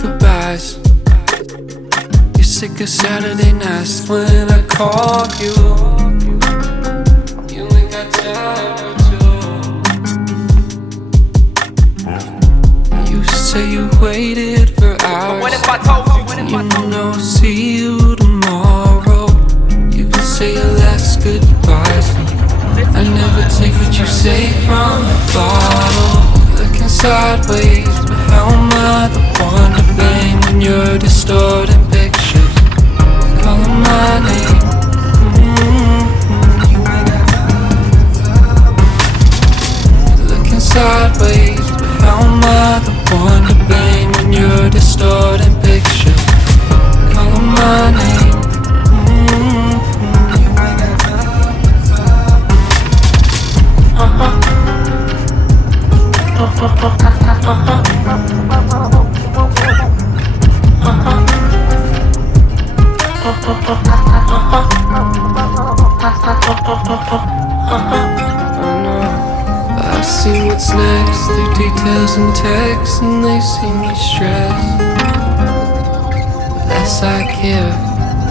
goodbyes. You're sick of Saturday nights when I call you. You ain't got time to. You say you waited for hours. What if I told you? You know, see you tomorrow. You can say your last goodbyes. I never take what you say from the bottle. Looking sideways, but how am I the one to blame when you're distorting pictures? Calling my name. Looking sideways, but how am I the one to blame when you're distorting pictures? Calling my name. I see what's next through details and texts, and they see me stressed. Less I give,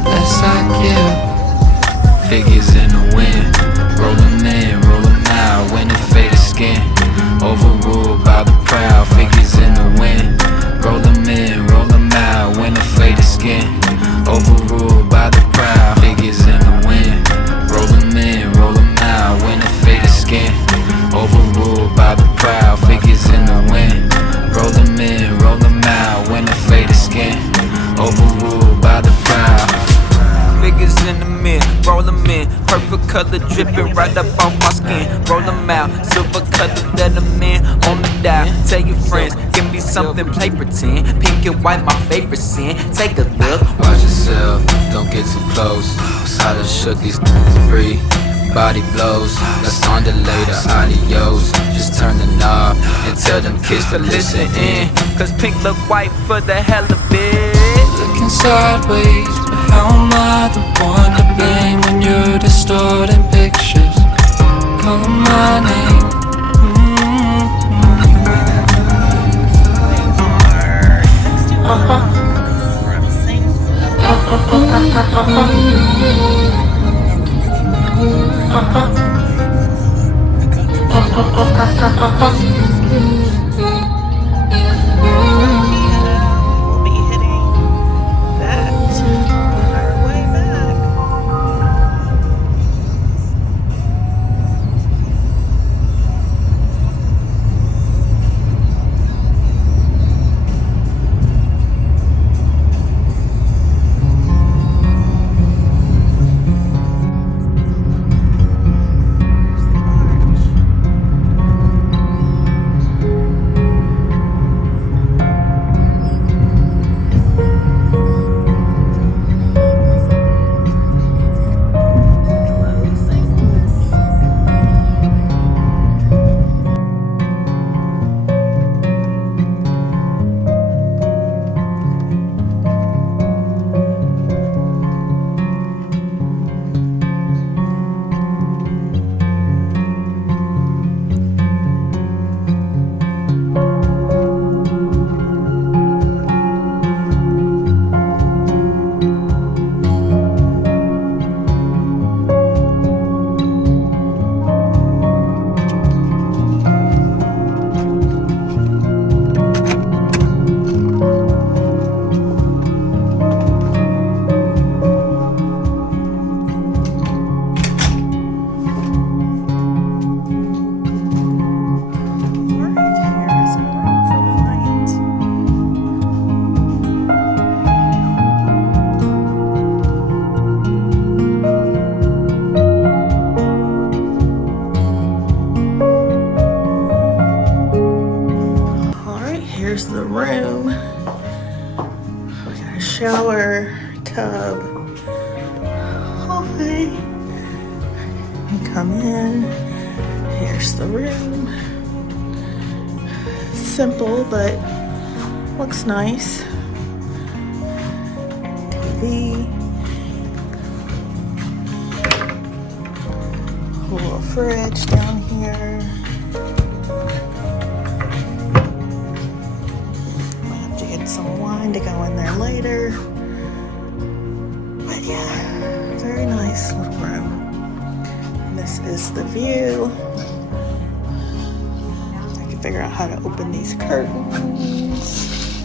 less I give. Figures in the wind, roll them in, roll them out. When it faded skin, overruled by the proud. Figures in the wind, roll them in, roll them out. When it faded skin, overruled by the proud. Figures in the wind, roll them in, roll them out. When it faded skin, overruled by the proud. Figures in the wind, roll them in, roll them out. When it faded skin, overruled by the proud. Figures in the mirror, roll them in. Perfect color dripping right up off my skin. Roll them out, silver color, let them in on the dial. Tell your friends, give me something, play pretend. Pink and white, my favorite sin. Take a look. Watch yourself, don't get too close. I done shook these free. Body blows, let's undulate the adios. Just turn the knob and tell them kids to listen in. Cause pink look white for the hell of it. Looking sideways, but how am I the one to blame when you're distorting pictures? Calling my name. We'll be hitting that on our way back. shower, tub, hallway. You come in, here's the room. Simple, but looks nice. TV. A little fridge down here. Might have to get get some wine to go in there later. But yeah, very nice little room. And this is the view. I can figure out how to open these curtains.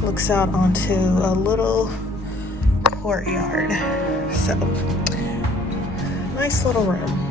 Looks out onto a little courtyard. So, nice little room.